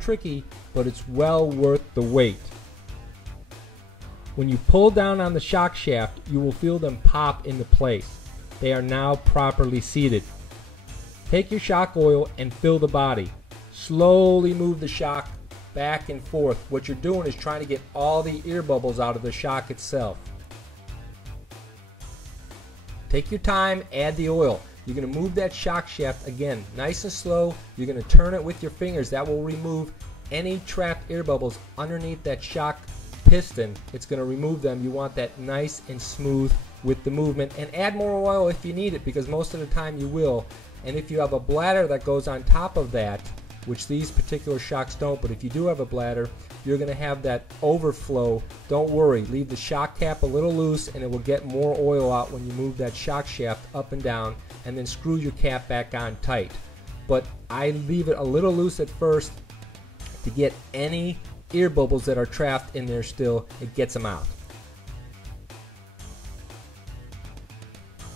tricky, but it's well worth the wait. When you pull down on the shock shaft, you will feel them pop into place. They are now properly seated. Take your shock oil and fill the body. Slowly move the shock back and forth. What you're doing is trying to get all the ear bubbles out of the shock itself. Take your time, add the oil. You're going to move that shock shaft again, nice and slow. You're going to turn it with your fingers. That will remove any trapped ear bubbles underneath that shock piston. It's going to remove them. You want that nice and smooth with the movement, and add more oil if you need it, because most of the time you will. And if you have a bladder that goes on top of that, which these particular shocks don't, but if you do have a bladder, you're going to have that overflow. Don't worry, leave the shock cap a little loose and it will get more oil out when you move that shock shaft up and down, and then screw your cap back on tight. But I leave it a little loose at first to get any ear bubbles that are trapped in there still. It gets them out.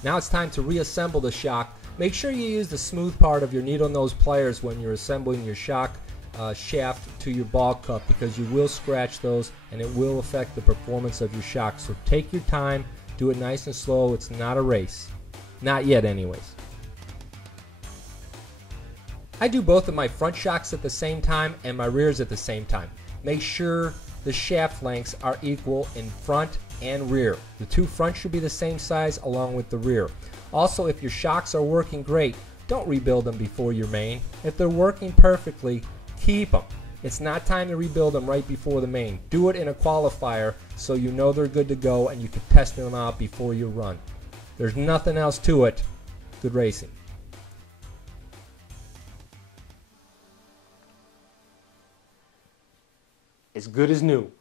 Now it's time to reassemble the shock. Make sure you use the smooth part of your needle nose pliers when you're assembling your shock shaft to your ball cup, because you will scratch those and it will affect the performance of your shock. So take your time, do it nice and slow. It's not a race. Not yet anyways. I do both of my front shocks at the same time and my rears at the same time. Make sure the shaft lengths are equal in front and rear. The two fronts should be the same size along with the rear. Also, if your shocks are working great, don't rebuild them before your main. If they're working perfectly, keep them. It's not time to rebuild them right before the main. Do it in a qualifier so you know they're good to go and you can test them out before you run. There's nothing else to it. Good racing. As good as new.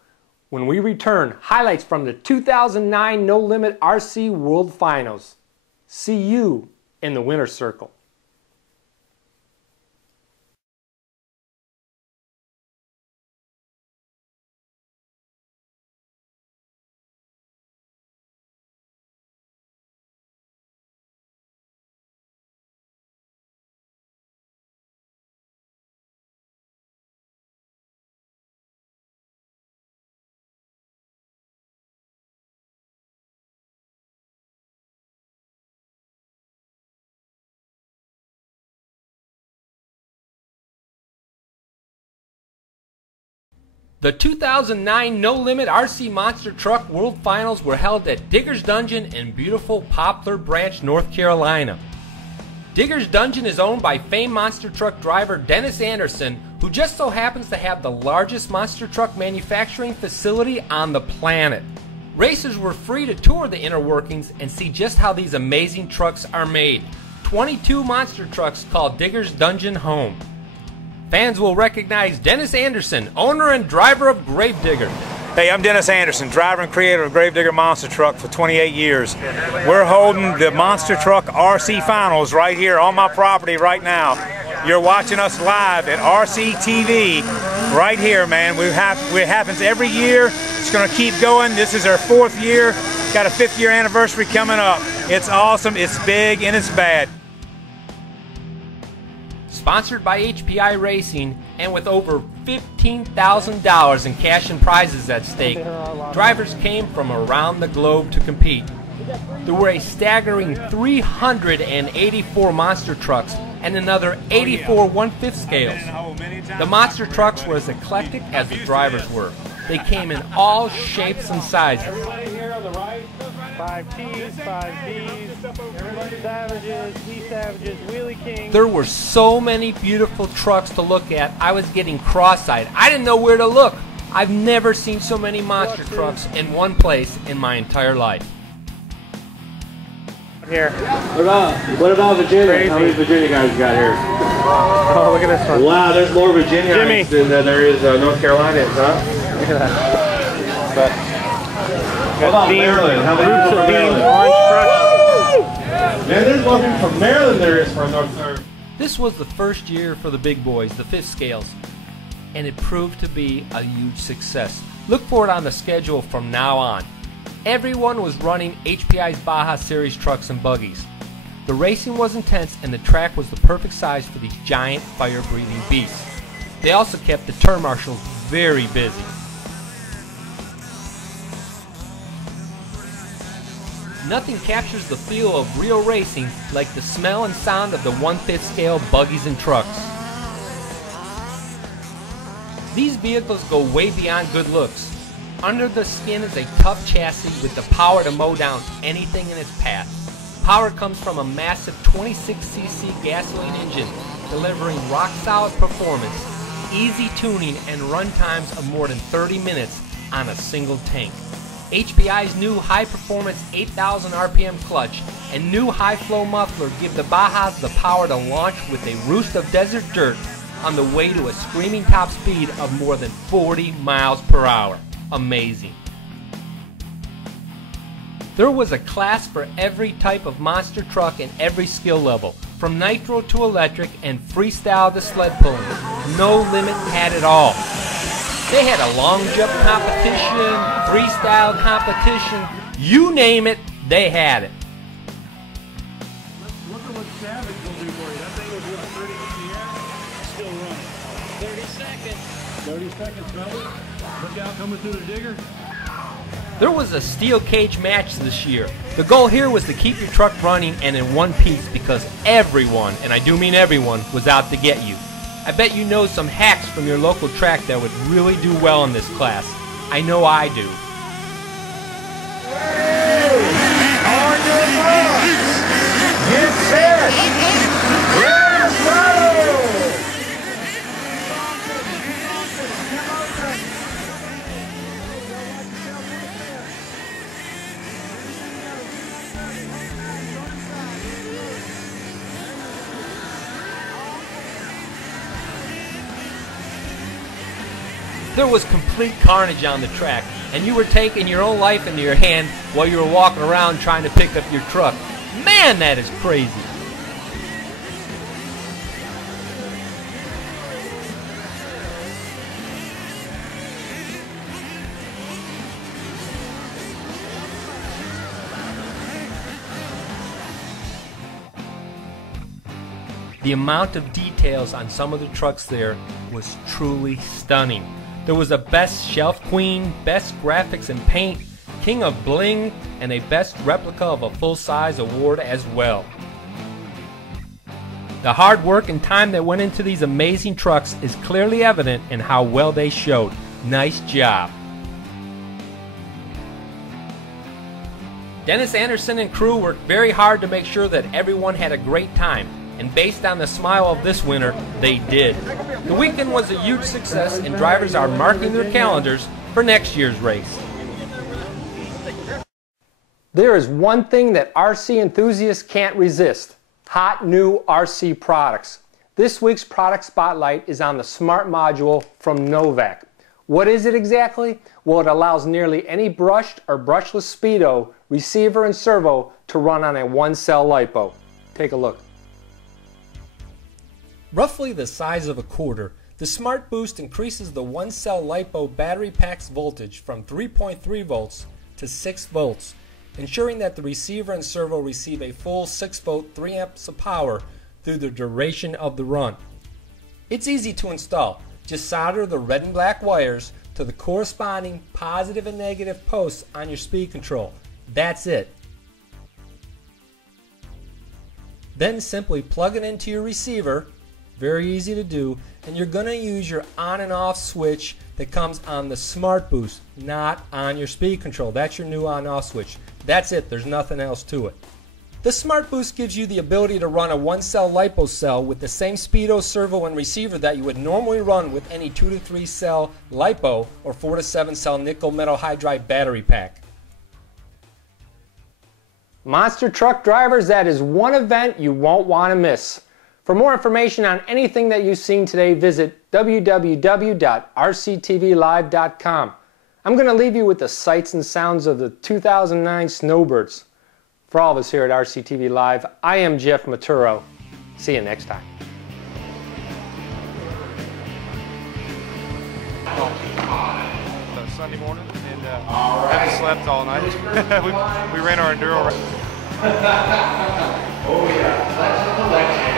When we return, highlights from the 2009 No Limit RC World Finals. See you in the winner's circle. The 2009 No Limit RC Monster Truck World Finals were held at Digger's Dungeon in beautiful Poplar Branch, North Carolina. Digger's Dungeon is owned by famed monster truck driver Dennis Anderson, who just so happens to have the largest monster truck manufacturing facility on the planet. Racers were free to tour the inner workings and see just how these amazing trucks are made. 22 monster trucks call Digger's Dungeon home. Fans will recognize Dennis Anderson, owner and driver of Gravedigger. Hey, I'm Dennis Anderson, driver and creator of Gravedigger Monster Truck for 28 years. We're holding the Monster Truck RC Finals right here on my property right now. You're watching us live at RCTV right here, man. It happens every year. It's going to keep going. This is our 4th year. Got a 5th year anniversary coming up. It's awesome, it's big, and it's bad. Sponsored by HPI Racing, and with over $15,000 in cash and prizes at stake, drivers came from around the globe to compete. There were a staggering 384 monster trucks and another 84 1/5 scales. The monster trucks were as eclectic as the drivers were. They came in all shapes and sizes. 5 T's, 5 B's, Savages, T-Savages, Wheelie Kings. There were so many beautiful trucks to look at, I was getting cross-eyed. I didn't know where to look. I've never seen so many monster trucks in one place in my entire life. Here. What about Virginia? Crazy. How many Virginia guys got here? Oh, look at this one. Wow, there's more Virginia Jimmy. than there is North Carolinians, huh? Look at that. But What about Maryland? How many people from Maryland? Orange Crush. Man, there's more people from Maryland than there is from North Carolina. This was the first year for the big boys, the 5th scales, and it proved to be a huge success. Look for it on the schedule from now on. Everyone was running HPI's Baja Series trucks and buggies. The racing was intense and the track was the perfect size for these giant fire-breathing beasts. They also kept the turn marshals very busy. Nothing captures the feel of real racing like the smell and sound of the 1/5 scale buggies and trucks. These vehicles go way beyond good looks. Under the skin is a tough chassis with the power to mow down anything in its path. Power comes from a massive 26cc gasoline engine, delivering rock-solid performance, easy tuning, and run times of more than 30 minutes on a single tank. HPI's new high-performance 8,000 RPM clutch and new high-flow muffler give the Bajas the power to launch with a roost of desert dirt on the way to a screaming top speed of more than 40 miles per hour. Amazing. There was a class for every type of monster truck and every skill level, from nitro to electric and freestyle to sled pulling. No limit had it all. They had a long jump competition, freestyle competition, you name it, they had it. Look at what Savage will do for you. That thing was what, 30 in the air? Still running. 30 seconds. 30 seconds, fellas. Look out, coming through the digger. There was a steel cage match this year. The goal here was to keep your truck running and in one piece because everyone, and I do mean everyone, was out to get you. I bet you know some hacks from your local track that would really do well in this class. I know I do. On your marks, get set, let's go! There was complete carnage on the track, and you were taking your own life into your hand while you were walking around trying to pick up your truck. Man, that is crazy. The amount of details on some of the trucks there was truly stunning. There was a Best Shelf Queen, Best Graphics and Paint, King of Bling, and a Best Replica of a Full-Size award as well. The hard work and time that went into these amazing trucks is clearly evident in how well they showed. Nice job. Dennis Anderson and crew worked very hard to make sure that everyone had a great time. And based on the smile of this winter, they did. The weekend was a huge success, and drivers are marking their calendars for next year's race. There is one thing that RC enthusiasts can't resist: hot new RC products. This week's product spotlight is on the Smart Module from Novak. What is it exactly? Well, it allows nearly any brushed or brushless speedo, receiver, and servo to run on a one-cell LiPo. Take a look. Roughly the size of a quarter, the Smart Boost increases the one-cell LiPo battery pack's voltage from 3.3 volts to 6 volts, ensuring that the receiver and servo receive a full 6 volt 3 amps of power through the duration of the run. It's easy to install. Just solder the red and black wires to the corresponding positive and negative posts on your speed control. That's it. Then simply plug it into your receiver. Very easy to do, and you're going to use your on and off switch that comes on the Smart Boost, not on your speed control. That's your new on and off switch. That's it, there's nothing else to it. The Smart Boost gives you the ability to run a one-cell LiPo cell with the same speedo, servo, and receiver that you would normally run with any 2 to 3 cell LiPo or 4 to 7 cell nickel metal hydride battery pack. Monster truck drivers, that is one event you won't want to miss. For more information on anything that you've seen today, visit www.rctvlive.com. I'm going to leave you with the sights and sounds of the 2009 Snowbirds. For all of us here at RCTV Live, I am Jeff Maturo. See you next time. Sunday morning, and haven't slept all night. we ran our enduro. Oh yeah, that's a collection.